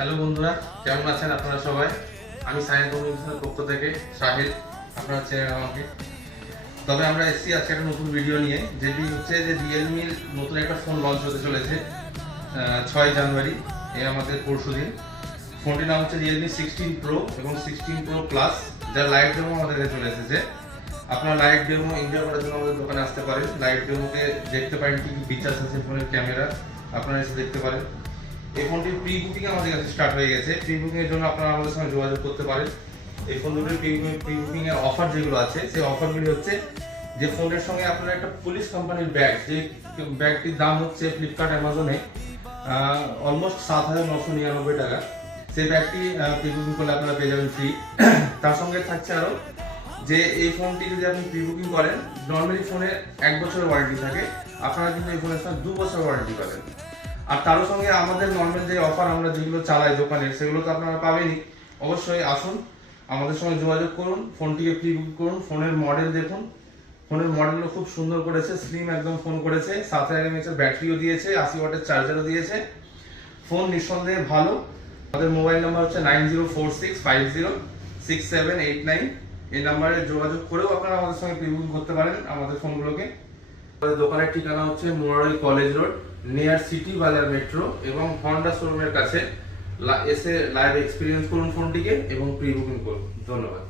Hello বন্ধুরা, কেমন আছেন আপনারা সবাই? আমি সায়েন্স কমিউনিকেশনের পক্ষ থেকে সাহিল, আপনারা চেনেন আমাকে। তবে আমরা এসেছি আজকে একটা নতুন ভিডিও নিয়ে, যেটি হচ্ছে যে রিয়েলমির নতুন একটা ফোন লঞ্চ হতে চলেছে 6 জানুয়ারি, আমাদের পরশুদিন। ফোনটির নাম হচ্ছে রিয়েলমি 16 প্রো এবং 16 প্রো প্লাস, যার লাইভ ডেমো আমাদের কাছে চলে এসেছে। আপনারা লাইভ ডেমো এনজয় করার জন্য আমাদের দোকানে আসতে পারেন। লাইভ ডেমোতে দেখতে পারেন কি কি ফিচার্স আছে ফোনের, ক্যামেরা আপনারা এসে দেখতে পারেন। এই ফোনটির প্রি বুকিং আমাদের কাছে স্টার্ট হয়ে গেছে। প্রি বুকিং এর জন্য আপনারা আমাদের সঙ্গে যোগাযোগ করতে পারেন। এই ফোন দুটোর প্রি বুকিং এর অফার যেগুলো আছে, সেই অফারগুলি হচ্ছে যে ফোনের সঙ্গে আপনারা একটা পুলিশ কোম্পানির ব্যাগ, যে ব্যাগটির দাম হচ্ছে ফ্লিপকার্ট অ্যামাজনে অলমোস্ট 7,999 টাকা। সেই ব্যাগটি প্রি বুকিং করলে আপনারা পেয়ে যাবেন ফ্রি। তার সঙ্গে থাকছে আরও যে এই ফোনটি যদি আপনি প্রি বুকিং করেন, নর্মালি ফোনে 1 বছরের ওয়ারেন্টি থাকে, আপনারা কিন্তু এই ফোনের সঙ্গে 2 বছরের ওয়ারেন্টি পাবেন। আর তারও সঙ্গে আমাদের নর্মাল যে অফার আমরা যেগুলো চালাই দোকানে, সেগুলো তো আপনারা পাবেনই। অবশ্যই আসুন, আমাদের সঙ্গে যোগাযোগ করুন, ফোনটিকে প্রি বুক করুন। ফোনের মডেল দেখুন, ফোনের মডেলগুলো খুব সুন্দর করেছে, স্লিম একদম ফোন করেছে। 7000 mAh ব্যাটারিও দিয়েছে, 80 ওয়াটের চার্জারও দিয়েছে। ফোন নিঃসন্দেহে ভালো। আমাদের মোবাইল নাম্বার হচ্ছে 9046506789। এই নাম্বারে যোগাযোগ করেও আপনারা আমাদের সঙ্গে প্রি বুকিং করতে পারেন আমাদের ফোনগুলোকে। আমাদের দোকানের ঠিকানা হচ্ছে Murarai college road, near city বাজার মেট্রো এবং হন্ডা শোরুমের কাছে। এসে লাইভ এক্সপিরিয়েন্স করুন ফোনটিকে এবং প্রি বুকিং করুন। ধন্যবাদ।